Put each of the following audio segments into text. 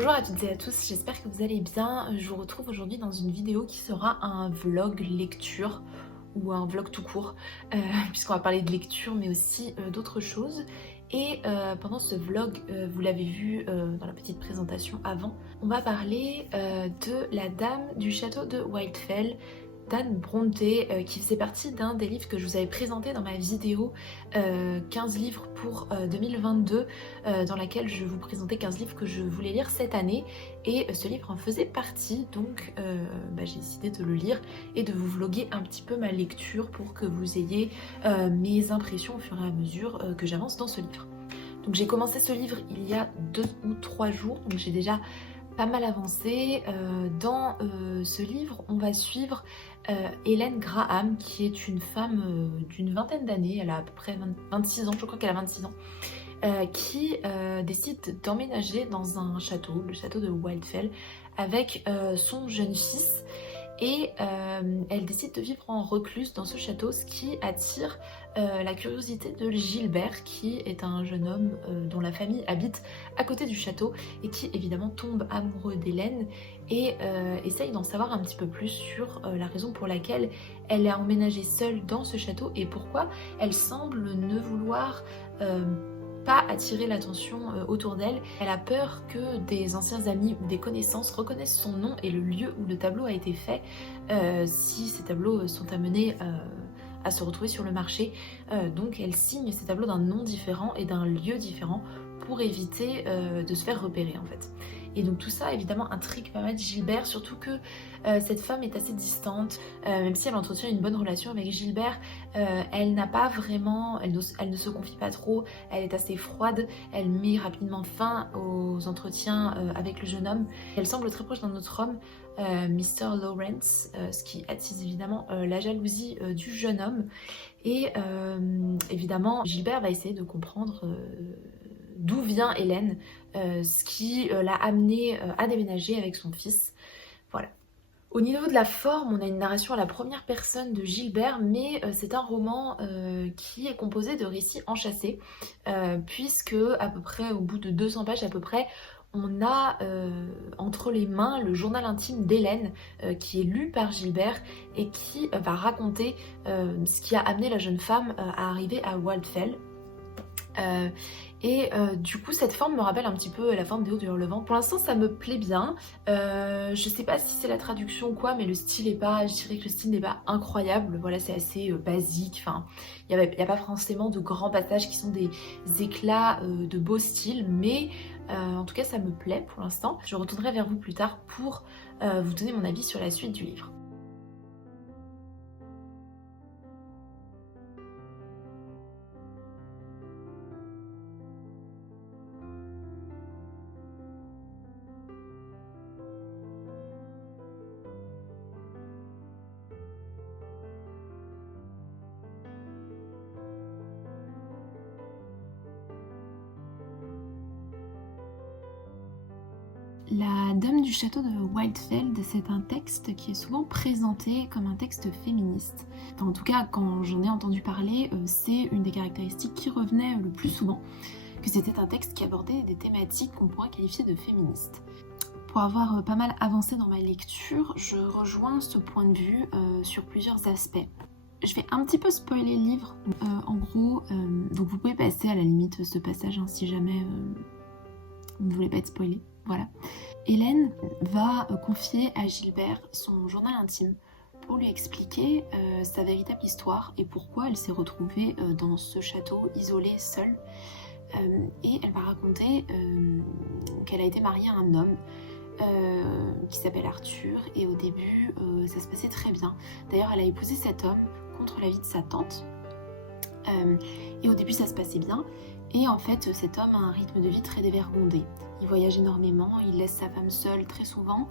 Bonjour à toutes et à tous, j'espère que vous allez bien. Je vous retrouve aujourd'hui dans une vidéo qui sera un vlog lecture ou un vlog tout court, puisqu'on va parler de lecture mais aussi d'autres choses. Et pendant ce vlog, vous l'avez vu dans la petite présentation avant, on va parler de La Dame du Château de Whitefell d'Anne Brontë, qui faisait partie d'un des livres que je vous avais présenté dans ma vidéo 15 livres pour 2022, dans laquelle je vous présentais 15 livres que je voulais lire cette année, et ce livre en faisait partie, donc j'ai décidé de le lire et de vous vlogger un petit peu ma lecture pour que vous ayez mes impressions au fur et à mesure que j'avance dans ce livre. Donc j'ai commencé ce livre il y a 2 ou 3 jours, donc j'ai déjà pas mal avancé. Dans ce livre, on va suivre Hélène Graham, qui est une femme d'une vingtaine d'années, elle a à peu près 26 ans, je crois qu'elle a 26 ans, qui décide d'emménager dans un château, le château de Whitefell, avec son jeune fils. Et elle décide de vivre en recluse dans ce château, ce qui attire la curiosité de Gilbert, qui est un jeune homme dont la famille habite à côté du château et qui évidemment tombe amoureux d'Hélène et essaye d'en savoir un petit peu plus sur la raison pour laquelle elle a emménagé seule dans ce château et pourquoi elle semble ne vouloir pas attirer l'attention autour d'elle. Elle a peur que des anciens amis ou des connaissances reconnaissent son nom et le lieu où le tableau a été fait, si ces tableaux sont amenés à se retrouver sur le marché. Donc elle signe ces tableaux d'un nom différent et d'un lieu différent pour éviter de se faire repérer en fait. Et donc tout ça évidemment intrigue pas mal Gilbert, surtout que cette femme est assez distante, même si elle entretient une bonne relation avec Gilbert, elle n'a pas vraiment, elle ne se confie pas trop, elle est assez froide, elle met rapidement fin aux entretiens avec le jeune homme. Elle semble très proche d'un autre homme, Mr. Lawrence, ce qui attise évidemment la jalousie du jeune homme. Et évidemment Gilbert va essayer de comprendre d'où vient Hélène, ce qui l'a amenée à déménager avec son fils. Voilà. Au niveau de la forme, on a une narration à la première personne de Gilbert, mais c'est un roman qui est composé de récits enchâssés, puisque à peu près au bout de 200 pages à peu près, on a entre les mains le journal intime d'Hélène qui est lu par Gilbert et qui va raconter ce qui a amené la jeune femme à arriver à Whitefell. Du coup cette forme me rappelle un petit peu la forme des Hauts du Hurlevent. Pour l'instant ça me plaît bien, je sais pas si c'est la traduction ou quoi, mais le style est pas, je dirais que le style n'est pas incroyable, voilà, c'est assez basique, enfin il n'y a pas forcément de grands passages qui sont des éclats de beau style, mais en tout cas ça me plaît pour l'instant. Je retournerai vers vous plus tard pour vous donner mon avis sur la suite du livre. La Dame du Château de Whitefell, c'est un texte qui est souvent présenté comme un texte féministe. Enfin, en tout cas, quand j'en ai entendu parler, c'est une des caractéristiques qui revenait le plus souvent, que c'était un texte qui abordait des thématiques qu'on pourrait qualifier de féministes. Pour avoir pas mal avancé dans ma lecture, je rejoins ce point de vue sur plusieurs aspects. Je vais un petit peu spoiler le livre, en gros, donc vous pouvez passer à la limite ce passage hein, si jamais vous ne voulez pas être spoilé. Voilà. Hélène va confier à Gilbert son journal intime pour lui expliquer sa véritable histoire et pourquoi elle s'est retrouvée dans ce château isolé, seule. Et elle va raconter qu'elle a été mariée à un homme qui s'appelle Arthur et au début ça se passait très bien. D'ailleurs elle a épousé cet homme contre l'avis de sa tante et au début ça se passait bien. Et en fait, cet homme a un rythme de vie très dévergondé. Il voyage énormément, il laisse sa femme seule très souvent,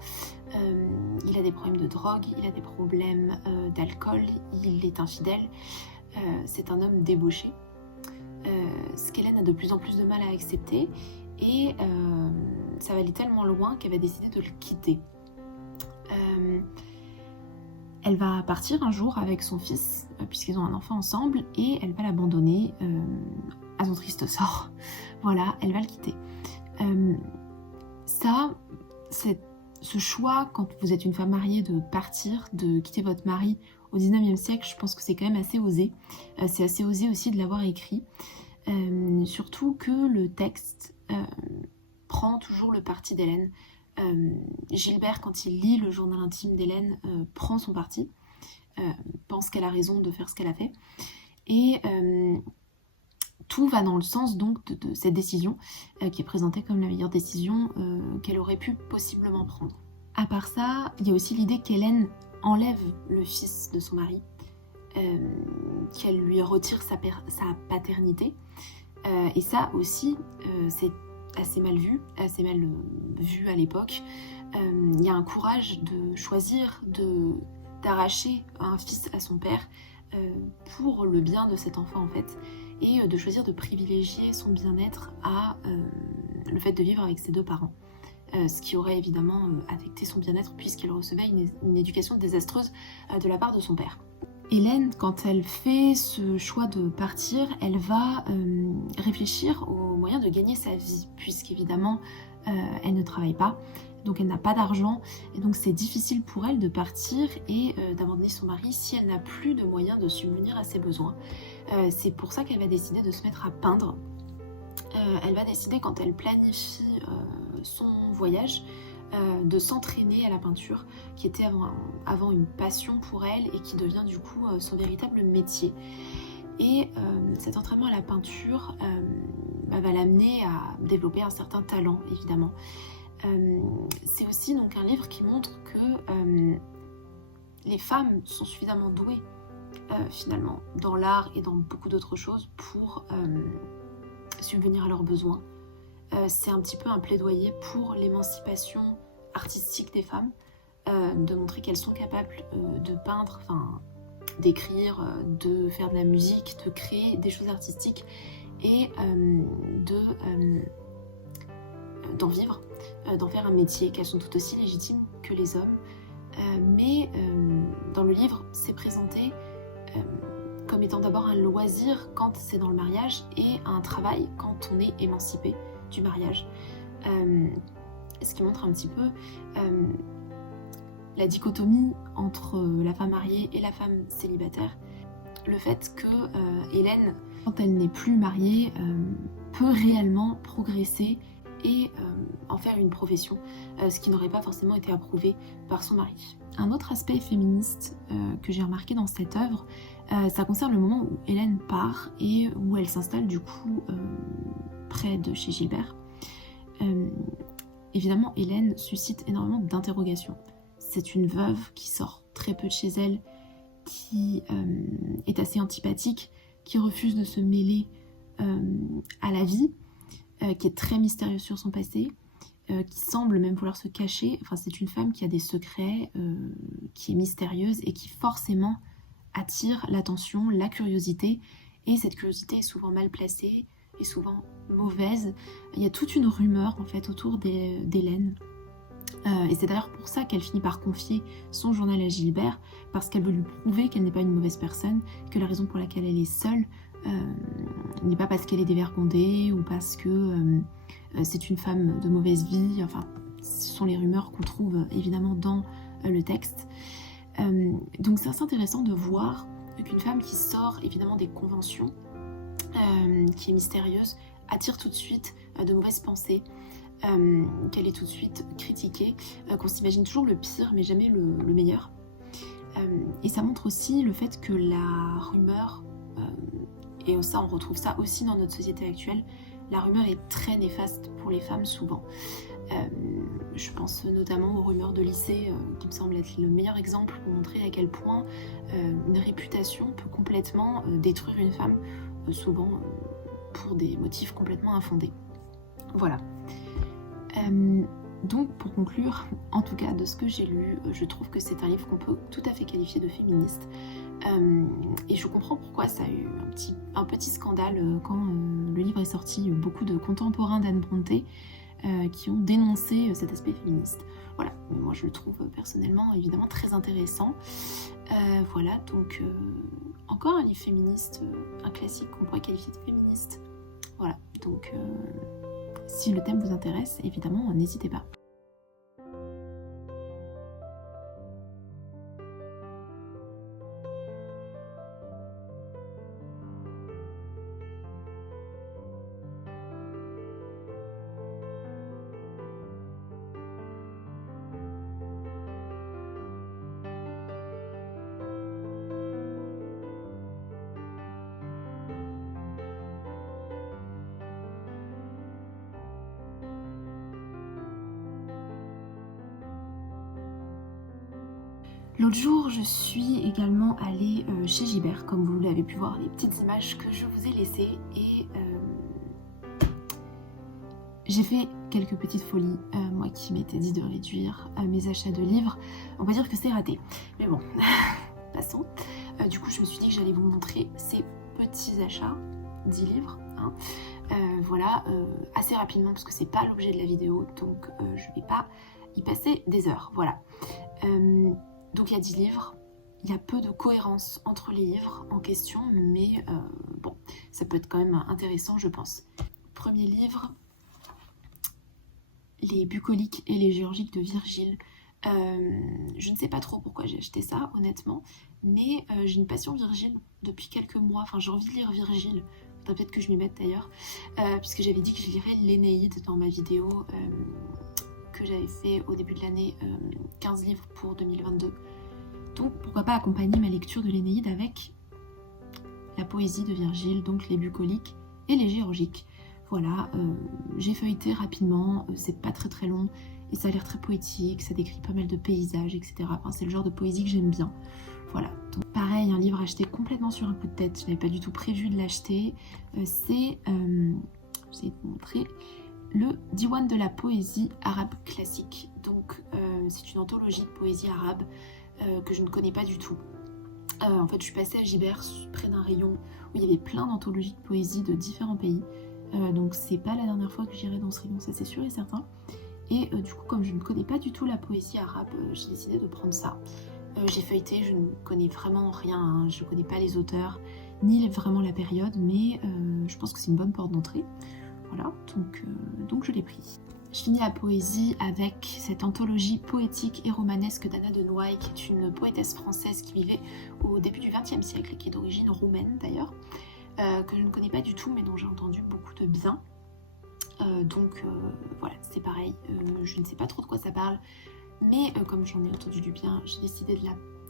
il a des problèmes de drogue, il a des problèmes d'alcool, il est infidèle, c'est un homme débauché, ce qu'Hélène a de plus en plus de mal à accepter, et ça va aller tellement loin qu'elle va décider de le quitter. Elle va partir un jour avec son fils, puisqu'ils ont un enfant ensemble, et elle va l'abandonner à son triste sort. Voilà, elle va le quitter. Ce choix, quand vous êtes une femme mariée, de partir, de quitter votre mari au 19e siècle, je pense que c'est quand même assez osé. C'est assez osé aussi de l'avoir écrit. Surtout que le texte prend toujours le parti d'Hélène. Gilbert, quand il lit le journal intime d'Hélène, prend son parti, pense qu'elle a raison de faire ce qu'elle a fait. Et tout va dans le sens donc de cette décision qui est présentée comme la meilleure décision qu'elle aurait pu possiblement prendre. À part ça, il y a aussi l'idée qu'Hélène enlève le fils de son mari, qu'elle lui retire sa paternité. Et ça aussi, c'est assez mal vu à l'époque. Il y a un courage de choisir d'arracher un fils à son père pour le bien de cet enfant en fait, et de choisir de privilégier son bien-être à le fait de vivre avec ses deux parents. Ce qui aurait évidemment affecté son bien-être puisqu'elle recevait une éducation désastreuse de la part de son père. Hélène, quand elle fait ce choix de partir, elle va réfléchir aux moyens de gagner sa vie, puisqu'évidemment elle ne travaille pas, donc elle n'a pas d'argent, et donc c'est difficile pour elle de partir et d'abandonner son mari si elle n'a plus de moyens de subvenir à ses besoins. C'est pour ça qu'elle va décider de se mettre à peindre. Elle va décider, quand elle planifie son voyage, de s'entraîner à la peinture, qui était avant une passion pour elle et qui devient du coup son véritable métier. Et cet entraînement à la peinture va l'amener à développer un certain talent, évidemment. C'est aussi donc un livre qui montre que les femmes sont suffisamment douées finalement dans l'art et dans beaucoup d'autres choses pour subvenir à leurs besoins. C'est un petit peu un plaidoyer pour l'émancipation artistique des femmes, de montrer qu'elles sont capables de peindre, d'écrire, de faire de la musique, de créer des choses artistiques et d'en vivre, d'en faire un métier, qu'elles sont tout aussi légitimes que les hommes. Mais dans le livre, c'est présenté comme étant d'abord un loisir quand c'est dans le mariage et un travail quand on est émancipé du mariage. Ce qui montre un petit peu la dichotomie entre la femme mariée et la femme célibataire. Le fait que Hélène, quand elle n'est plus mariée, peut réellement progresser et en faire une profession, ce qui n'aurait pas forcément été approuvé par son mari. Un autre aspect féministe que j'ai remarqué dans cette œuvre, ça concerne le moment où Hélène part et où elle s'installe du coup près de chez Gilbert. Évidemment, Hélène suscite énormément d'interrogations. C'est une veuve qui sort très peu de chez elle, qui est assez antipathique, qui refuse de se mêler à la vie, qui est très mystérieuse sur son passé, qui semble même vouloir se cacher. Enfin, c'est une femme qui a des secrets, qui est mystérieuse et qui forcément attire l'attention, la curiosité. Et cette curiosité est souvent mal placée, est souvent mauvaise. Il y a toute une rumeur en fait autour d'Hélène. Et c'est d'ailleurs pour ça qu'elle finit par confier son journal à Gilbert, parce qu'elle veut lui prouver qu'elle n'est pas une mauvaise personne, que la raison pour laquelle elle est seule n'est pas parce qu'elle est dévergondée ou parce que c'est une femme de mauvaise vie. Enfin, ce sont les rumeurs qu'on trouve évidemment dans le texte. Donc c'est assez intéressant de voir qu'une femme qui sort évidemment des conventions, qui est mystérieuse, attire tout de suite de mauvaises pensées, qu'elle est tout de suite critiquée, qu'on s'imagine toujours le pire mais jamais le meilleur. Et ça montre aussi le fait que la rumeur, et ça on retrouve ça aussi dans notre société actuelle, la rumeur est très néfaste pour les femmes souvent. Je pense notamment aux rumeurs de lycée, qui me semble être le meilleur exemple pour montrer à quel point une réputation peut complètement détruire une femme, souvent pour des motifs complètement infondés. Voilà. Donc pour conclure, en tout cas de ce que j'ai lu, je trouve que c'est un livre qu'on peut tout à fait qualifier de féministe. Et je comprends pourquoi ça a eu un petit scandale quand le livre est sorti. Il y a eu beaucoup de contemporains d'Anne Brontë qui ont dénoncé cet aspect féministe. Voilà, moi je le trouve personnellement évidemment très intéressant. Voilà, donc encore un livre féministe, un classique qu'on pourrait qualifier de féministe. Voilà, donc Si le thème vous intéresse, évidemment, n'hésitez pas. L'autre jour, je suis également allée chez Gibert, comme vous l'avez pu voir, les petites images que je vous ai laissées, et j'ai fait quelques petites folies, moi qui m'étais dit de réduire mes achats de livres. On va dire que c'est raté, mais bon, passons. Du coup, je me suis dit que j'allais vous montrer ces petits achats, 10 livres, hein. Voilà, assez rapidement parce que c'est pas l'objet de la vidéo, donc je vais pas y passer des heures, voilà. Donc il y a 10 livres, il y a peu de cohérence entre les livres en question, mais bon, ça peut être quand même intéressant, je pense. Premier livre, Les bucoliques et les géorgiques de Virgile. Je ne sais pas trop pourquoi j'ai acheté ça, honnêtement, mais j'ai une passion Virgile depuis quelques mois. Enfin, j'ai envie de lire Virgile, faudrait peut-être que je m'y mette d'ailleurs, puisque j'avais dit que je lirais l'Énéide dans ma vidéo que j'avais fait au début de l'année, 15 livres pour 2022. Donc pourquoi pas accompagner ma lecture de l'Énéide avec la poésie de Virgile, donc les bucoliques et les géorgiques. Voilà, j'ai feuilleté rapidement, c'est pas très très long, et ça a l'air très poétique, ça décrit pas mal de paysages, etc. Enfin, c'est le genre de poésie que j'aime bien. Voilà, donc pareil, un livre acheté complètement sur un coup de tête, je n'avais pas du tout prévu de l'acheter. C'est, je vais vous montrer, le Diwan de la poésie arabe classique. Donc c'est une anthologie de poésie arabe que je ne connais pas du tout. En fait, je suis passée à Gibert, près d'un rayon où il y avait plein d'anthologies de poésie de différents pays. Donc c'est pas la dernière fois que j'irai dans ce rayon, ça c'est sûr et certain. Et du coup, comme je ne connais pas du tout la poésie arabe, j'ai décidé de prendre ça. J'ai feuilleté, je ne connais vraiment rien, hein, je ne connais pas les auteurs, ni vraiment la période, mais je pense que c'est une bonne porte d'entrée. Voilà, donc je l'ai pris. Je finis la poésie avec cette anthologie poétique et romanesque d'Anna de Noailles, qui est une poétesse française qui vivait au début du XXe siècle et qui est d'origine roumaine d'ailleurs, que je ne connais pas du tout mais dont j'ai entendu beaucoup de bien. Voilà, c'est pareil, je ne sais pas trop de quoi ça parle, mais comme j'en ai entendu du bien, j'ai décidé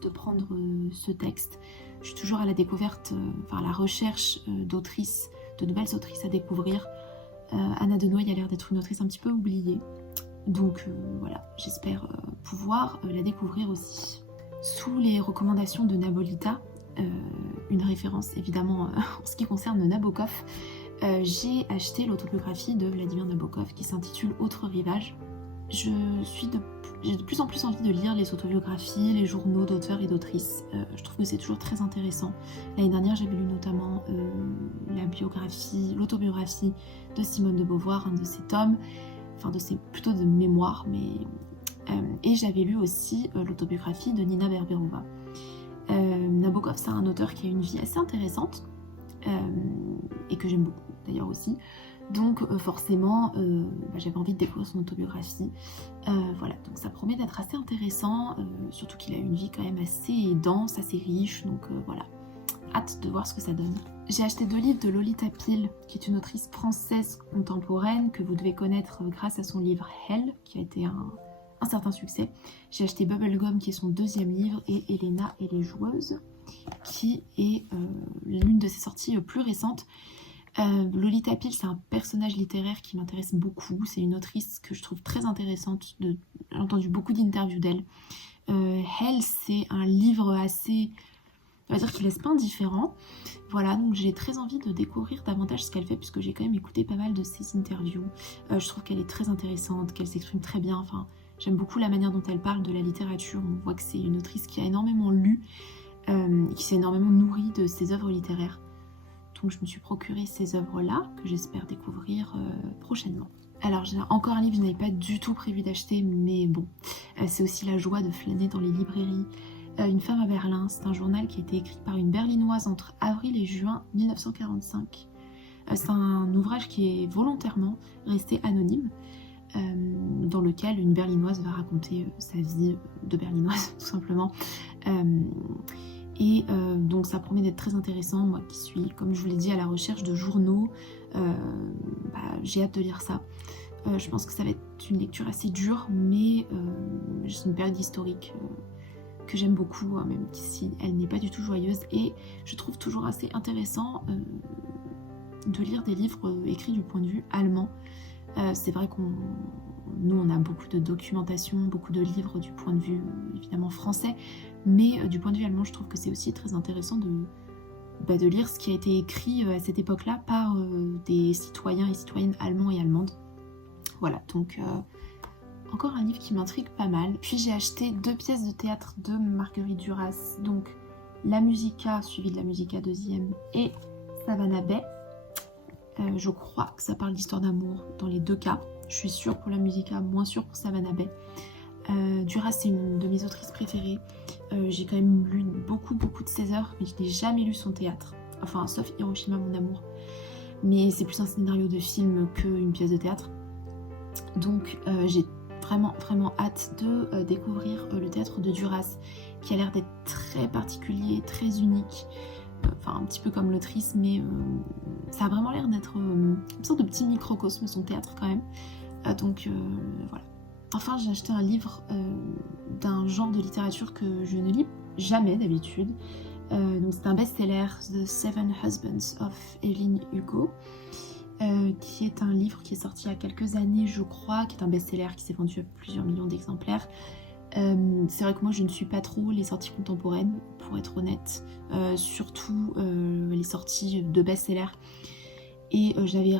de prendre ce texte. Je suis toujours à la découverte, à la recherche d'autrices, de nouvelles autrices à découvrir. Anna de Noailles a l'air d'être une autrice un petit peu oubliée, donc voilà, j'espère pouvoir la découvrir aussi. Sous les recommandations de Nabolita, une référence évidemment en ce qui concerne Nabokov, j'ai acheté l'autobiographie de Vladimir Nabokov qui s'intitule Autre rivage. J'ai de plus en plus envie de lire les autobiographies, les journaux d'auteurs et d'autrices. Je trouve que c'est toujours très intéressant. L'année dernière, j'avais lu notamment l'autobiographie de Simone de Beauvoir, un de ses tomes, plutôt de mémoires, et j'avais lu aussi l'autobiographie de Nina Berberova. Nabokov, c'est un auteur qui a une vie assez intéressante et que j'aime beaucoup d'ailleurs aussi. Donc forcément, j'avais envie de découvrir son autobiographie. Voilà, donc ça promet d'être assez intéressant, surtout qu'il a une vie quand même assez dense, assez riche, donc voilà, hâte de voir ce que ça donne. J'ai acheté 2 livres de Lolita Peel, qui est une autrice française contemporaine que vous devez connaître grâce à son livre Hell, qui a été un certain succès. J'ai acheté Bubblegum, qui est son 2e livre, et Elena et les joueuses, qui est l'une de ses sorties plus récentes. Lolita Peel, c'est un personnage littéraire qui m'intéresse beaucoup. C'est une autrice que je trouve très intéressante. J'ai entendu beaucoup d'interviews d'elle. Hell, c'est un livre assez, on va dire, qui laisse pas indifférent. Voilà, donc j'ai très envie de découvrir davantage ce qu'elle fait, puisque j'ai quand même écouté pas mal de ses interviews. Je trouve qu'elle est très intéressante, qu'elle s'exprime très bien. Enfin, j'aime beaucoup la manière dont elle parle de la littérature. On voit que c'est une autrice qui a énormément lu, qui s'est énormément nourrie de ses œuvres littéraires. Donc je me suis procuré ces œuvres-là, que j'espère découvrir prochainement. Alors j'ai encore un livre que je n'avais pas du tout prévu d'acheter, mais bon, c'est aussi la joie de flâner dans les librairies. Une femme à Berlin, c'est un journal qui a été écrit par une berlinoise entre avril et juin 1945. C'est un ouvrage qui est volontairement resté anonyme, dans lequel une berlinoise va raconter sa vie de berlinoise tout simplement. Donc ça promet d'être très intéressant. Moi qui suis, comme je vous l'ai dit, à la recherche de journaux, j'ai hâte de lire ça. Je pense que ça va être une lecture assez dure, mais c'est une période historique que j'aime beaucoup, hein, même si elle n'est pas du tout joyeuse, et je trouve toujours assez intéressant de lire des livres écrits du point de vue allemand. C'est vrai nous on a beaucoup de documentation, beaucoup de livres du point de vue évidemment français, mais du point de vue allemand, je trouve que c'est aussi très intéressant de lire ce qui a été écrit à cette époque-là par des citoyens et citoyennes allemands et allemandes. Voilà, donc encore un livre qui m'intrigue pas mal. Puis j'ai acheté 2 pièces de théâtre de Marguerite Duras, donc La Musica, suivie de La Musica deuxième, et Savannah Bay. Je crois que ça parle d'histoire d'amour dans les 2 cas. Je suis sûre pour La Musica, moins sûre pour Savannah Bay. Duras, c'est une de mes autrices préférées. J'ai quand même lu beaucoup de ses œuvres, mais je n'ai jamais lu son théâtre. Enfin, sauf Hiroshima, mon amour. Mais c'est plus un scénario de film qu'une pièce de théâtre. Donc j'ai vraiment hâte de découvrir le théâtre de Duras, qui a l'air d'être très particulier, très unique. Enfin, un petit peu comme l'autrice, mais ça a vraiment l'air d'être une sorte de petit microcosme, son théâtre quand même. Donc voilà. Enfin, j'ai acheté un livre d'un genre de littérature que je ne lis jamais d'habitude. Donc c'est un best-seller, The Seven Husbands of Evelyn Hugo, qui est un livre qui est sorti il y a quelques années, je crois, qui est un best-seller qui s'est vendu à plusieurs millions d'exemplaires. C'est vrai que moi je ne suis pas trop les sorties contemporaines, pour être honnête, surtout les sorties de best-seller. Et j'avais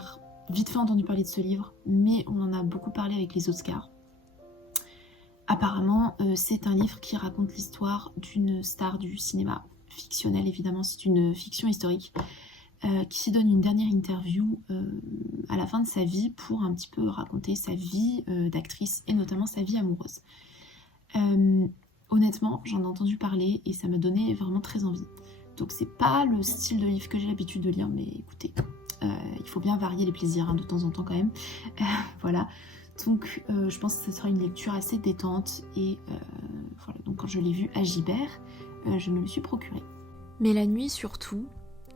vite fait entendu parler de ce livre, mais on en a beaucoup parlé avec les Oscars. Apparemment, c'est un livre qui raconte l'histoire d'une star du cinéma fictionnel, évidemment, c'est une fiction historique, qui donne une dernière interview à la fin de sa vie pour un petit peu raconter sa vie d'actrice et notamment sa vie amoureuse. Honnêtement, j'en ai entendu parler et ça m'a donné vraiment très envie. Donc c'est pas le style de livre que j'ai l'habitude de lire, mais écoutez, il faut bien varier les plaisirs, hein, de temps en temps quand même. Voilà. Donc je pense que ce sera une lecture assez détente et voilà. Donc quand je l'ai vu à Gibert, je me le suis procuré. Mais la nuit surtout,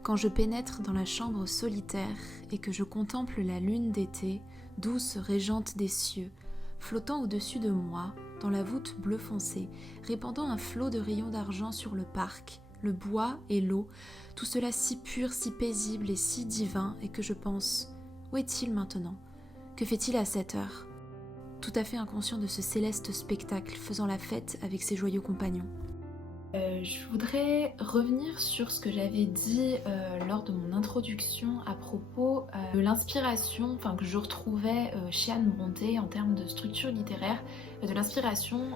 quand je pénètre dans la chambre solitaire et que je contemple la lune d'été, douce régente des cieux, flottant au-dessus de moi, dans la voûte bleu foncé, répandant un flot de rayons d'argent sur le parc, le bois et l'eau, tout cela si pur, si paisible et si divin, et que je pense, où est-il maintenant? Que fait-il à cette heure? Tout à fait inconscient de ce céleste spectacle faisant la fête avec ses joyeux compagnons. Je voudrais revenir sur ce que j'avais dit lors de mon introduction à propos de l'inspiration que je retrouvais chez Anne Brontë en termes de structure littéraire, de l'inspiration,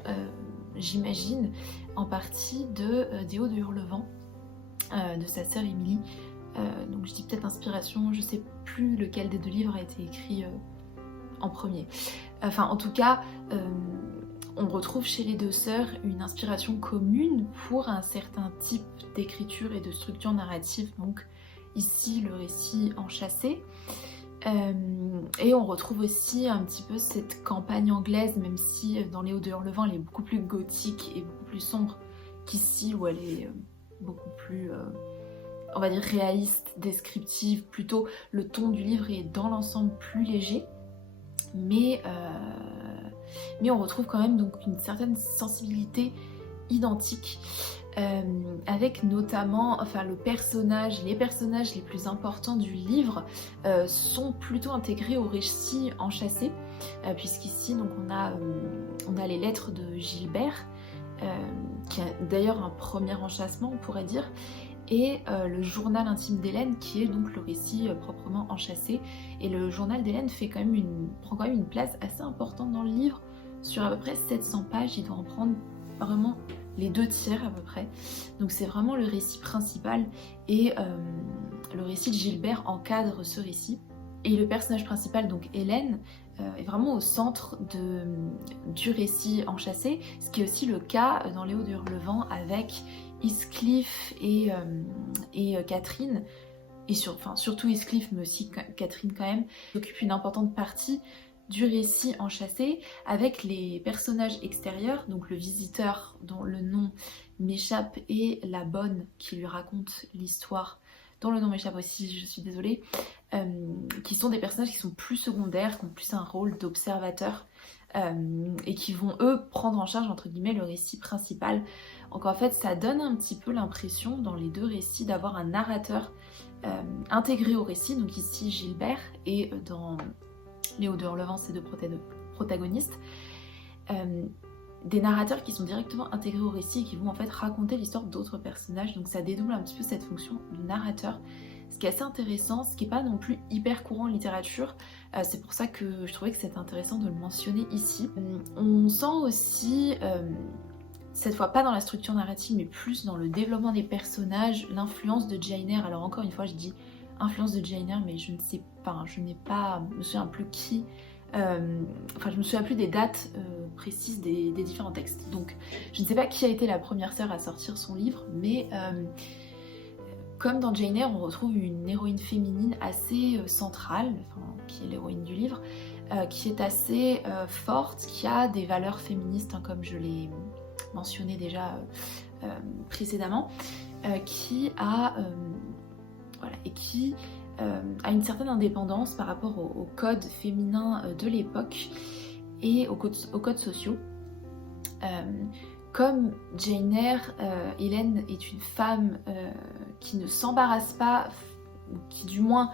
j'imagine, en partie des Hauts de Hurlevent, de sa sœur Émilie. Donc je dis peut-être inspiration, je sais plus lequel des 2 livres a été écrit en premier. Enfin, en tout cas, on retrouve chez les 2 sœurs une inspiration commune pour un certain type d'écriture et de structure narrative, donc ici le récit enchâssé. Et on retrouve aussi un petit peu cette campagne anglaise, même si dans les Hauts de Hurlevent elle est beaucoup plus gothique et beaucoup plus sombre qu'ici, où elle est beaucoup plus, on va dire, réaliste, descriptive. Plutôt le ton du livre est dans l'ensemble plus léger, mais on retrouve quand même donc une certaine sensibilité identique, avec notamment, les personnages les plus importants du livre sont plutôt intégrés au récit enchâssé, puisqu'ici donc on a les lettres de Gilbert, qui a d'ailleurs un premier enchâssement, on pourrait dire, et le journal intime d'Hélène, qui est donc le récit proprement enchâssé. Et le journal d'Hélène prend quand même une place assez importante dans le livre. Sur à peu près 700 pages, il doit en prendre vraiment les 2/3 à peu près. Donc c'est vraiment le récit principal, et le récit de Gilbert encadre ce récit. Et le personnage principal, donc Hélène, est vraiment au centre du récit enchâssé, ce qui est aussi le cas dans les Hauts de Hurlevent avec Heathcliff et Catherine. surtout Heathcliff, mais aussi Catherine quand même, occupe une importante partie du récit enchâssé avec les personnages extérieurs, donc le visiteur dont le nom m'échappe et la bonne qui lui raconte l'histoire dont le nom m'échappe aussi, je suis désolée, qui sont des personnages qui sont plus secondaires, qui ont plus un rôle d'observateur et qui vont eux prendre en charge entre guillemets le récit principal. Donc en fait ça donne un petit peu l'impression dans les deux récits d'avoir un narrateur intégré au récit, donc ici Gilbert et dans Léo de Hurlevent, ces deux protagonistes, des narrateurs qui sont directement intégrés au récit et qui vont en fait raconter l'histoire d'autres personnages, donc ça dédouble un petit peu cette fonction de narrateur, ce qui est assez intéressant, ce qui n'est pas non plus hyper courant en littérature, c'est pour ça que je trouvais que c'était intéressant de le mentionner ici. On sent aussi, cette fois pas dans la structure narrative mais plus dans le développement des personnages, l'influence de Jane Eyre. Alors encore une fois je dis influence de Jane Eyre, mais je ne sais pas, je me souviens plus qui, je me souviens plus des dates précises des différents textes, donc je ne sais pas qui a été la première sœur à sortir son livre, mais comme dans Jane Eyre on retrouve une héroïne féminine assez centrale, qui est l'héroïne du livre, qui est assez forte, qui a des valeurs féministes, comme je l'ai mentionné déjà précédemment, qui a a une certaine indépendance par rapport au code féminin de l'époque et aux codes sociaux. Comme Jane Eyre, Hélène est une femme qui ne s'embarrasse pas, ou qui du moins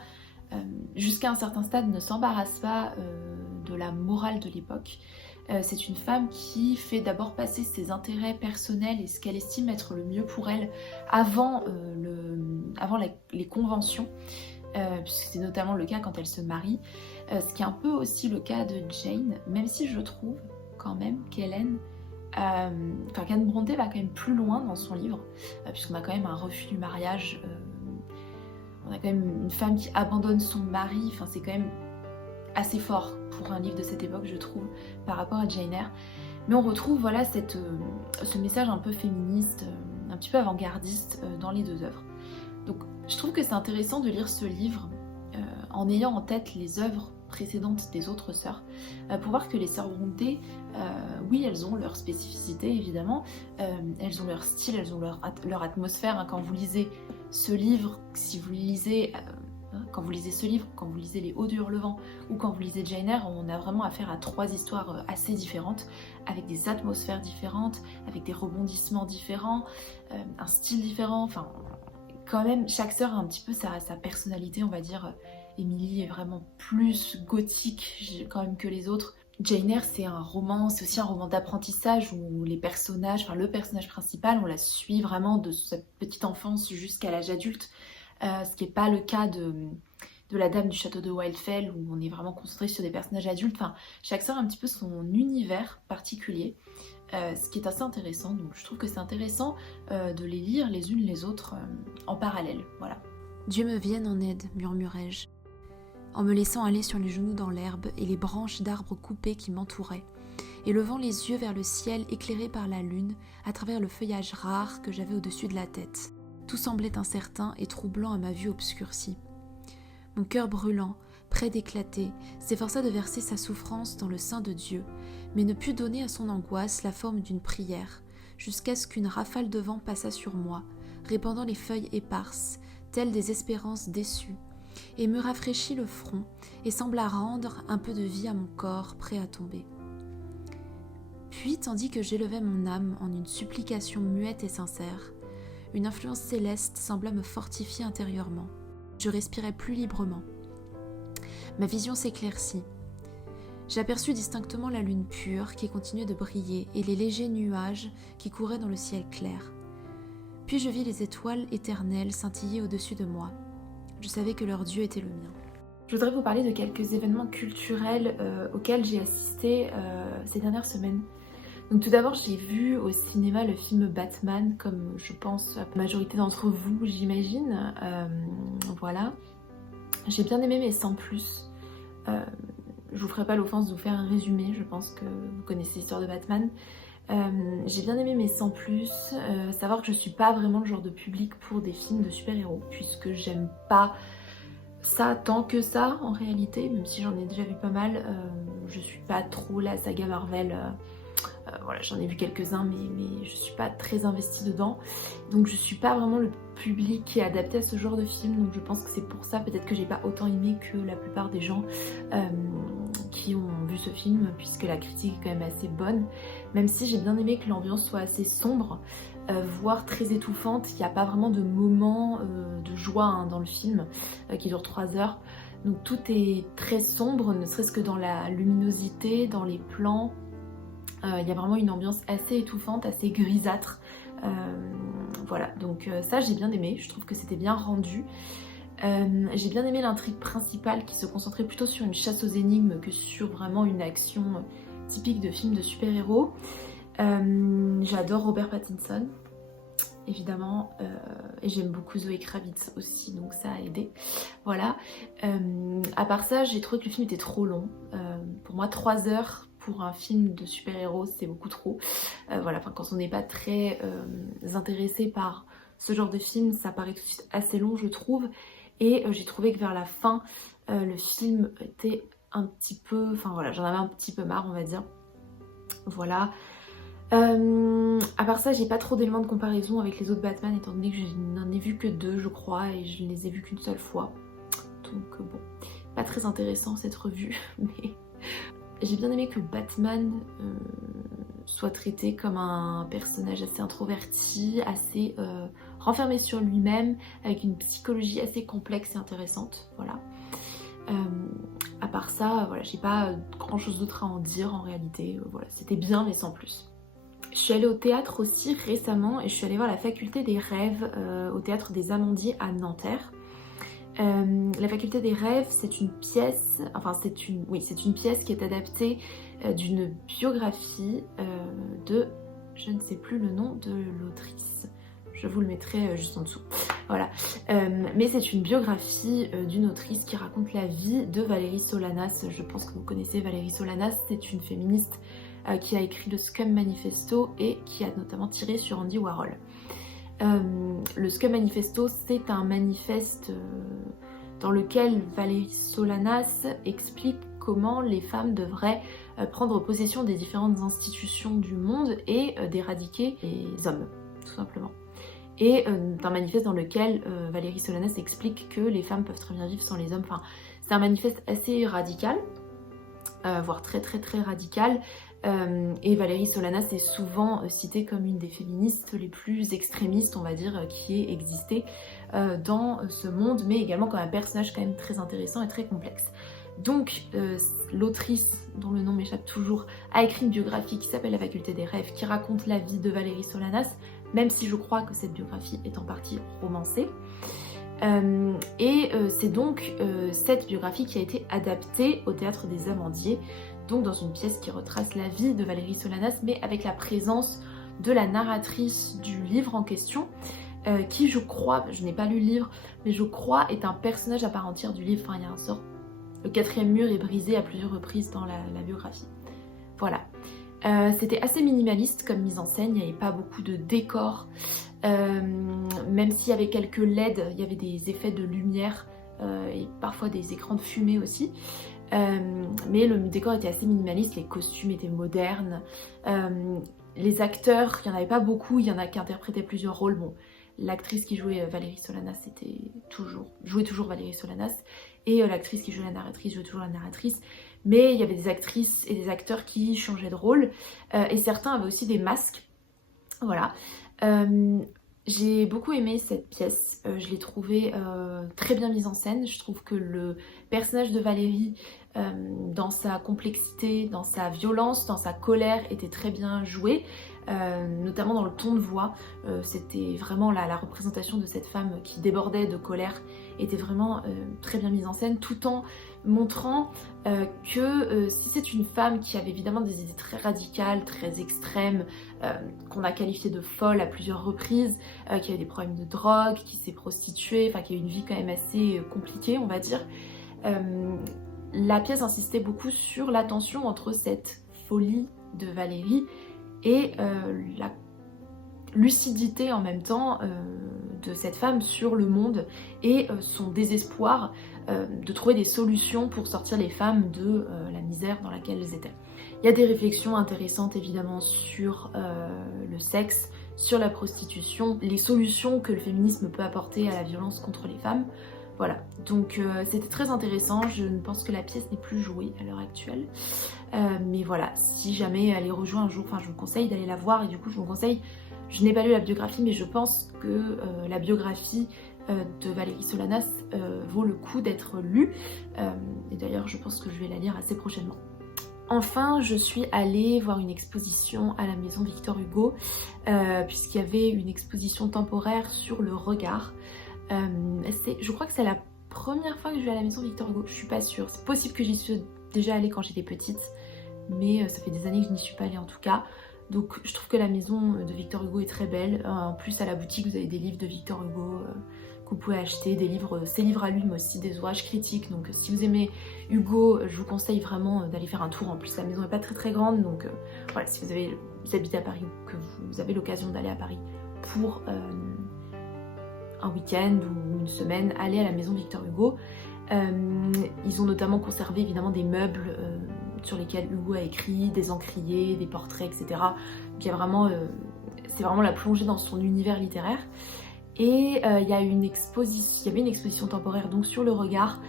jusqu'à un certain stade ne s'embarrasse pas de la morale de l'époque. C'est une femme qui fait d'abord passer ses intérêts personnels et ce qu'elle estime être le mieux pour elle avant les conventions, puisque c'est notamment le cas quand elle se marie, ce qui est un peu aussi le cas de Jane, même si je trouve quand même qu'Hélène, qu'Anne Brontë va quand même plus loin dans son livre, puisqu'on a quand même un refus du mariage, on a quand même une femme qui abandonne son mari, c'est quand même assez fort pour un livre de cette époque je trouve par rapport à Jane Eyre, mais on retrouve ce message un peu féministe, un petit peu avant-gardiste dans les deux œuvres. Donc je trouve que c'est intéressant de lire ce livre en ayant en tête les œuvres précédentes des autres sœurs, pour voir que les sœurs Brontë, oui elles ont leur spécificité évidemment, elles ont leur style, elles ont leur atmosphère, quand vous lisez ce livre, si vous lisez quand vous lisez ce livre, quand vous lisez Les Hauts du Hurlevent ou quand vous lisez Jane Eyre, on a vraiment affaire à trois histoires assez différentes, avec des atmosphères différentes, avec des rebondissements différents, un style différent, quand même chaque sœur a un petit peu sa personnalité, on va dire. Emily est vraiment plus gothique quand même que les autres. Jane Eyre c'est aussi un roman d'apprentissage où le personnage principal, on la suit vraiment de sa petite enfance jusqu'à l'âge adulte. Ce qui n'est pas le cas de la Dame du Château de Wildfell où on est vraiment concentré sur des personnages adultes. Chaque sœur a un petit peu son univers particulier, ce qui est assez intéressant. Donc je trouve que c'est intéressant de les lire les unes les autres en parallèle. Voilà. Dieu me vienne en aide, murmurai-je, en me laissant aller sur les genoux dans l'herbe et les branches d'arbres coupés qui m'entouraient, et levant les yeux vers le ciel éclairé par la lune à travers le feuillage rare que j'avais au-dessus de la tête. Tout semblait incertain et troublant à ma vue obscurcie. Mon cœur brûlant, près d'éclater, s'efforça de verser sa souffrance dans le sein de Dieu, mais ne put donner à son angoisse la forme d'une prière, jusqu'à ce qu'une rafale de vent passât sur moi, répandant les feuilles éparses, telles des espérances déçues, et me rafraîchit le front et sembla rendre un peu de vie à mon corps prêt à tomber. Puis, tandis que j'élevais mon âme en une supplication muette et sincère, une influence céleste sembla me fortifier intérieurement. Je respirais plus librement. Ma vision s'éclaircit. J'aperçus distinctement la lune pure qui continuait de briller et les légers nuages qui couraient dans le ciel clair. Puis je vis les étoiles éternelles scintiller au-dessus de moi. Je savais que leur Dieu était le mien. Je voudrais vous parler de quelques événements culturels auxquels j'ai assisté ces dernières semaines. Donc tout d'abord, j'ai vu au cinéma le film Batman, comme je pense la majorité d'entre vous, j'imagine. Voilà. J'ai bien aimé, mais sans plus. Je vous ferai pas l'offense de vous faire un résumé, je pense que vous connaissez l'histoire de Batman. J'ai bien aimé mais sans plus. Savoir que je suis pas vraiment le genre de public pour des films de super-héros, puisque j'aime pas ça tant que ça en réalité, même si j'en ai déjà vu pas mal. Je suis pas trop la saga Marvel. Voilà, j'en ai vu quelques-uns mais je suis pas très investie dedans, donc je suis pas vraiment le public qui est adapté à ce genre de film, donc je pense que c'est pour ça peut-être que j'ai pas autant aimé que la plupart des gens qui ont vu ce film, puisque la critique est quand même assez bonne, même si j'ai bien aimé que l'ambiance soit assez sombre, voire très étouffante. Il n'y a pas vraiment de moment de joie hein, dans le film qui dure 3 heures, donc tout est très sombre, ne serait-ce que dans la luminosité, dans les plans. Il y a vraiment une ambiance assez étouffante, assez grisâtre. Voilà, donc ça j'ai bien aimé, je trouve que c'était bien rendu. J'ai bien aimé l'intrigue principale qui se concentrait plutôt sur une chasse aux énigmes que sur vraiment une action typique de film de super-héros. J'adore Robert Pattinson, évidemment, et j'aime beaucoup Zoé Kravitz aussi, donc ça a aidé. Voilà. À part ça, j'ai trouvé que le film était trop long. Pour moi, 3 heures pour un film de super-héros, c'est beaucoup trop. Voilà, enfin, quand on n'est pas très intéressé par ce genre de film, ça paraît tout de suite assez long, je trouve. Et j'ai trouvé que vers la fin, le film était un petit peu... Enfin voilà, j'en avais un petit peu marre, on va dire. Voilà. À part ça, j'ai pas trop d'éléments de comparaison avec les autres Batman, étant donné que je n'en ai vu que 2, je crois, et je ne les ai vus qu'une seule fois. Donc bon, pas très intéressant cette revue, mais... J'ai bien aimé que Batman soit traité comme un personnage assez introverti, assez renfermé sur lui-même, avec une psychologie assez complexe et intéressante, voilà. À part ça, voilà, j'ai pas grand chose d'autre à en dire en réalité, voilà, c'était bien mais sans plus. Je suis allée au théâtre aussi récemment et je suis allée voir La Faculté des Rêves au théâtre des Amandiers à Nanterre. La Faculté des Rêves, c'est une pièce, enfin c'est une pièce qui est adaptée d'une biographie de, je ne sais plus le nom de l'autrice, je vous le mettrai juste en dessous, voilà. Mais c'est une biographie d'une autrice qui raconte la vie de Valérie Solanas. Je pense que vous connaissez Valérie Solanas, c'est une féministe qui a écrit le Scum Manifesto et qui a notamment tiré sur Andy Warhol. Le Scum Manifesto, c'est un manifeste dans lequel Valérie Solanas explique comment les femmes devraient prendre possession des différentes institutions du monde et d'éradiquer les hommes, tout simplement. Et d'un manifeste dans lequel Valérie Solanas explique que les femmes peuvent très bien vivre sans les hommes. Enfin, c'est un manifeste assez radical, voire très radical. Et Valérie Solanas est souvent citée comme une des féministes les plus extrémistes, on va dire, qui ait existé dans ce monde, mais également comme un personnage quand même très intéressant et très complexe. Donc l'autrice, dont le nom m'échappe toujours, a écrit une biographie qui s'appelle La Faculté des Rêves, qui raconte la vie de Valérie Solanas, même si je crois que cette biographie est en partie romancée. C'est donc cette biographie qui a été adaptée au Théâtre des Amandiers, donc dans une pièce qui retrace la vie de Valérie Solanas, mais avec la présence de la narratrice du livre en question, qui je crois, je n'ai pas lu le livre, mais je crois est un personnage à part entière du livre. Enfin, il y a un sort, le 4e mur est brisé à plusieurs reprises dans la biographie. Voilà. C'était assez minimaliste comme mise en scène, il n'y avait pas beaucoup de décors, même s'il y avait quelques LED, il y avait des effets de lumière et parfois des écrans de fumée aussi. Mais le décor était assez minimaliste, les costumes étaient modernes, les acteurs, il n'y en avait pas beaucoup, il y en a qui interprétaient plusieurs rôles. Bon, l'actrice qui jouait Valérie Solanas jouait toujours Valérie Solanas, et l'actrice qui jouait la narratrice jouait toujours la narratrice, mais il y avait des actrices et des acteurs qui changeaient de rôle, et certains avaient aussi des masques, voilà. J'ai beaucoup aimé cette pièce, je l'ai trouvée très bien mise en scène. Je trouve que le personnage de Valérie, dans sa complexité, dans sa violence, dans sa colère, était très bien joué, notamment dans le ton de voix. C'était vraiment la représentation de cette femme qui débordait de colère, était vraiment très bien mise en scène, tout en montrant que si c'est une femme qui avait évidemment des idées très radicales, très extrêmes, qu'on a qualifiée de folle à plusieurs reprises, qui avait des problèmes de drogue, qui s'est prostituée, enfin qui a eu une vie quand même assez compliquée, on va dire, la pièce insistait beaucoup sur la tension entre cette folie de Valérie et la lucidité en même temps de cette femme sur le monde et son désespoir de trouver des solutions pour sortir les femmes de la misère dans laquelle elles étaient. Il y a des réflexions intéressantes évidemment sur le sexe, sur la prostitution, les solutions que le féminisme peut apporter à la violence contre les femmes. Voilà, donc c'était très intéressant. Je pense que la pièce n'est plus jouée à l'heure actuelle. Mais voilà, si jamais elle est rejouée un jour, enfin je vous conseille d'aller la voir et du coup je vous conseille, je n'ai pas lu la biographie mais je pense que la biographie de Valérie Solanas vaut le coup d'être lue. Et d'ailleurs je pense que je vais la lire assez prochainement. Enfin, je suis allée voir une exposition à la maison Victor Hugo, puisqu'il y avait une exposition temporaire sur le regard. Je crois que c'est la première fois que je vais à la maison Victor Hugo, je suis pas sûre. C'est possible que j'y suis déjà allée quand j'étais petite, mais ça fait des années que je n'y suis pas allée en tout cas. Donc je trouve que la maison de Victor Hugo est très belle. En plus à la boutique vous avez des livres de Victor Hugo que vous pouvez acheter, des livres, ses livres à lui mais aussi des ouvrages critiques. Donc si vous aimez Hugo, je vous conseille vraiment d'aller faire un tour. En plus la maison n'est pas très grande, donc voilà, si vous habitez à Paris ou que vous avez l'occasion d'aller à Paris pour un week-end ou une semaine, allez à la maison Victor Hugo. Ils ont notamment conservé évidemment des meubles sur lesquels Hugo a écrit, des encriers, des portraits, etc. Donc il y a vraiment, c'est vraiment la plongée dans son univers littéraire. Et il y avait une exposition temporaire donc sur le regard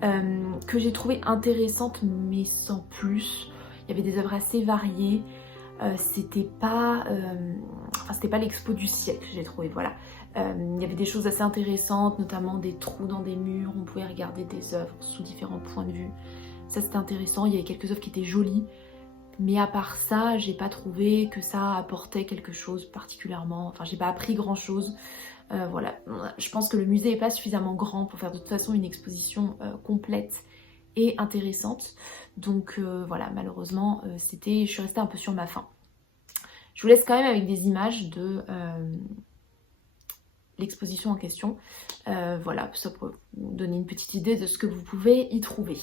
que j'ai trouvé intéressante mais sans plus. Il y avait des œuvres assez variées. C'était pas l'expo du siècle, j'ai trouvé, voilà. Il y avait des choses assez intéressantes, notamment des trous dans des murs, on pouvait regarder des œuvres sous différents points de vue. Ça c'était intéressant, il y avait quelques œuvres qui étaient jolies, mais à part ça, j'ai pas trouvé que ça apportait quelque chose particulièrement, enfin j'ai pas appris grand chose. Voilà, je pense que le musée est pas suffisamment grand pour faire de toute façon une exposition complète et intéressante. Donc voilà, malheureusement, je suis restée un peu sur ma faim. Je vous laisse quand même avec des images de l'exposition en question. Voilà, ça peut vous donner une petite idée de ce que vous pouvez y trouver.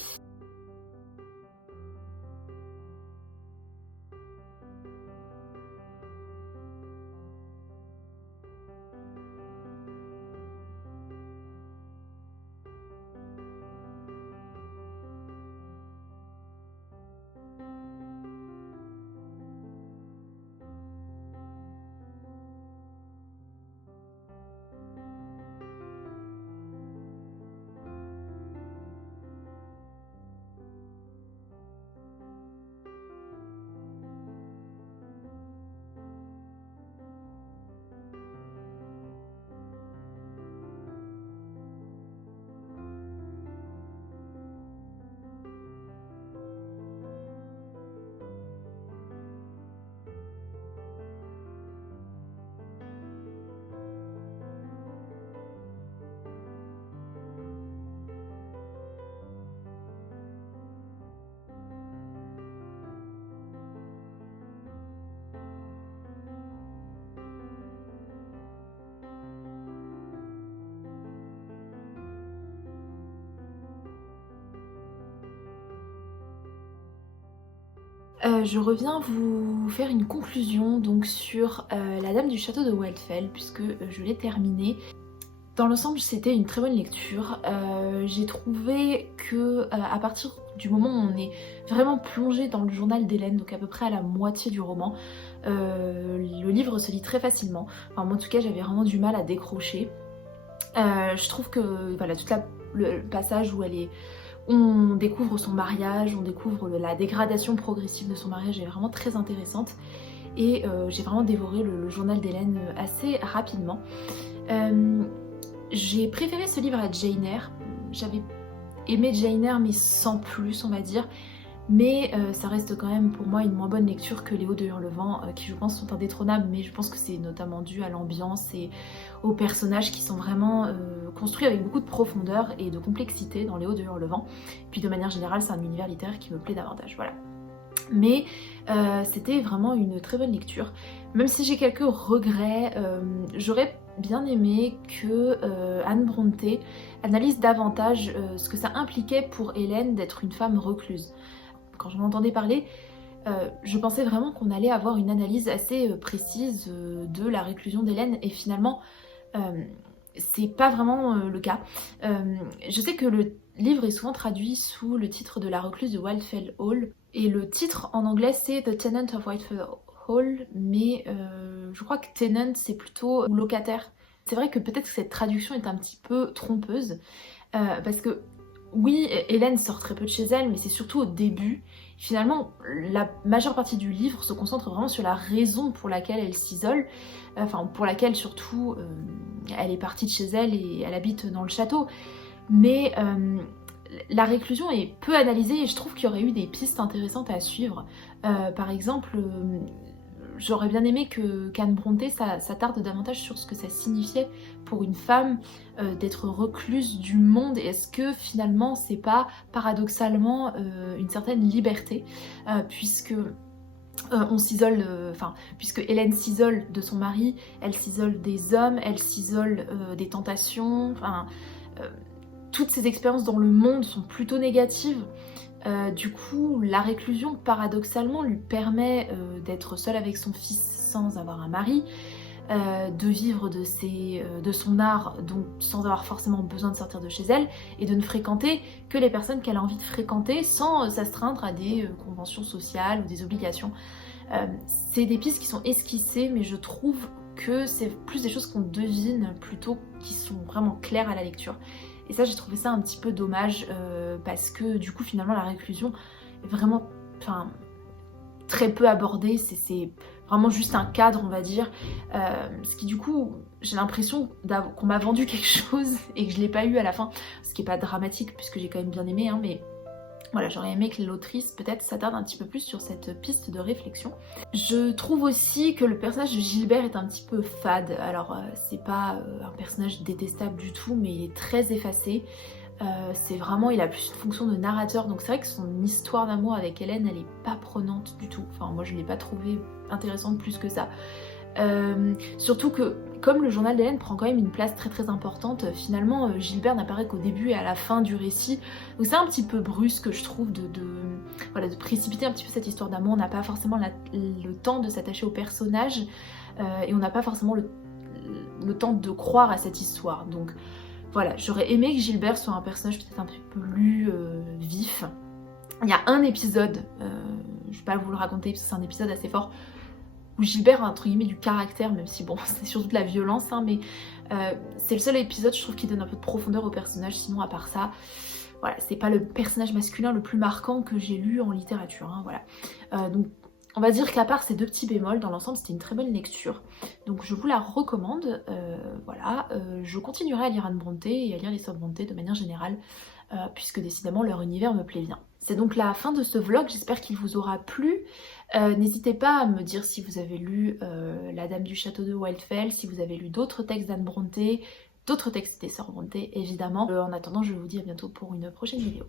Je reviens vous faire une conclusion donc sur La Dame du Château de Wildfell, puisque je l'ai terminée. Dans l'ensemble c'était une très bonne lecture. J'ai trouvé que à partir du moment où on est vraiment plongé dans le journal d'Hélène, donc à peu près à la moitié du roman, le livre se lit très facilement. Enfin moi en tout cas j'avais vraiment du mal à décrocher. Je trouve que voilà, tout le passage où on découvre son mariage, on découvre la dégradation progressive de son mariage est vraiment très intéressante. Et j'ai vraiment dévoré le journal d'Hélène assez rapidement. J'ai préféré ce livre à Jane Eyre. J'avais aimé Jane Eyre mais sans plus on va dire. Mais ça reste quand même pour moi une moins bonne lecture que Les Hauts de Hurlevent, qui je pense sont indétrônables, mais je pense que c'est notamment dû à l'ambiance et aux personnages qui sont vraiment construits avec beaucoup de profondeur et de complexité dans Les Hauts de Hurlevent. Puis de manière générale c'est un univers littéraire qui me plaît davantage, voilà. Mais c'était vraiment une très bonne lecture. Même si j'ai quelques regrets, j'aurais bien aimé que Anne Brontë analyse davantage ce que ça impliquait pour Hélène d'être une femme recluse. Quand j'en entendais parler, je pensais vraiment qu'on allait avoir une analyse assez précise de la réclusion d'Hélène et finalement c'est pas vraiment le cas. Je sais que le livre est souvent traduit sous le titre de La recluse de Wildfell Hall et le titre en anglais c'est The Tenant of Wildfell Hall, mais je crois que tenant c'est plutôt locataire. C'est vrai que peut-être que cette traduction est un petit peu trompeuse parce que oui, Hélène sort très peu de chez elle, mais c'est surtout au début. Finalement, la majeure partie du livre se concentre vraiment sur la raison pour laquelle elle s'isole, enfin pour laquelle surtout elle est partie de chez elle et elle habite dans le château. Mais la réclusion est peu analysée et je trouve qu'il y aurait eu des pistes intéressantes à suivre. Par exemple, j'aurais bien aimé qu'Anne Brontë s'attarde davantage sur ce que ça signifiait pour une femme d'être recluse du monde. Est-ce que finalement c'est pas paradoxalement une certaine liberté puisque on s'isole, puisque Hélène s'isole de son mari, elle s'isole des hommes, elle s'isole des tentations, toutes ces expériences dans le monde sont plutôt négatives. Du coup, la réclusion, paradoxalement, lui permet d'être seule avec son fils sans avoir un mari, de vivre de son art, donc sans avoir forcément besoin de sortir de chez elle, et de ne fréquenter que les personnes qu'elle a envie de fréquenter sans s'astreindre à des conventions sociales ou des obligations. C'est des pistes qui sont esquissées, mais je trouve que c'est plus des choses qu'on devine plutôt qui sont vraiment claires à la lecture. Et ça, j'ai trouvé ça un petit peu dommage parce que du coup, finalement, la réclusion est vraiment très peu abordée. C'est vraiment juste un cadre, on va dire. Ce qui, du coup, j'ai l'impression qu'on m'a vendu quelque chose et que je l'ai pas eu à la fin. Ce qui est pas dramatique puisque j'ai quand même bien aimé, hein, mais voilà, j'aurais aimé que l'autrice peut-être s'attarde un petit peu plus sur cette piste de réflexion. Je trouve aussi que le personnage de Gilbert est un petit peu fade. Alors c'est pas un personnage détestable du tout, mais il est très effacé. C'est vraiment, il a plus une fonction de narrateur, donc c'est vrai que son histoire d'amour avec Hélène, elle est pas prenante du tout. Enfin moi je l'ai pas trouvée intéressante plus que ça. Surtout que comme le journal d'Hélène prend quand même une place très très importante, finalement Gilbert n'apparaît qu'au début et à la fin du récit. Donc c'est un petit peu brusque je trouve de précipiter un petit peu cette histoire d'amour. On n'a pas forcément le temps de s'attacher au personnage et on n'a pas forcément le temps de croire à cette histoire. Donc voilà, j'aurais aimé que Gilbert soit un personnage peut-être un petit peu plus vif. Il y a un épisode, je vais pas vous le raconter parce que c'est un épisode assez fort, où Gilbert a entre guillemets du caractère, même si bon c'est surtout de la violence, hein, mais c'est le seul épisode je trouve qui donne un peu de profondeur au personnage. Sinon à part ça, voilà, c'est pas le personnage masculin le plus marquant que j'ai lu en littérature, hein, voilà. Donc on va dire qu'à part ces deux petits bémols, dans l'ensemble c'était une très bonne lecture. Donc je vous la recommande, voilà. Je continuerai à lire Anne Brontë et à lire les sœurs Brontë de manière générale, puisque décidément leur univers me plaît bien. C'est donc la fin de ce vlog, j'espère qu'il vous aura plu. N'hésitez pas à me dire si vous avez lu La Dame du Château de Wildfell, si vous avez lu d'autres textes d'Anne Brontë, d'autres textes des sœurs Brontë évidemment. En attendant, je vous dis à bientôt pour une prochaine vidéo.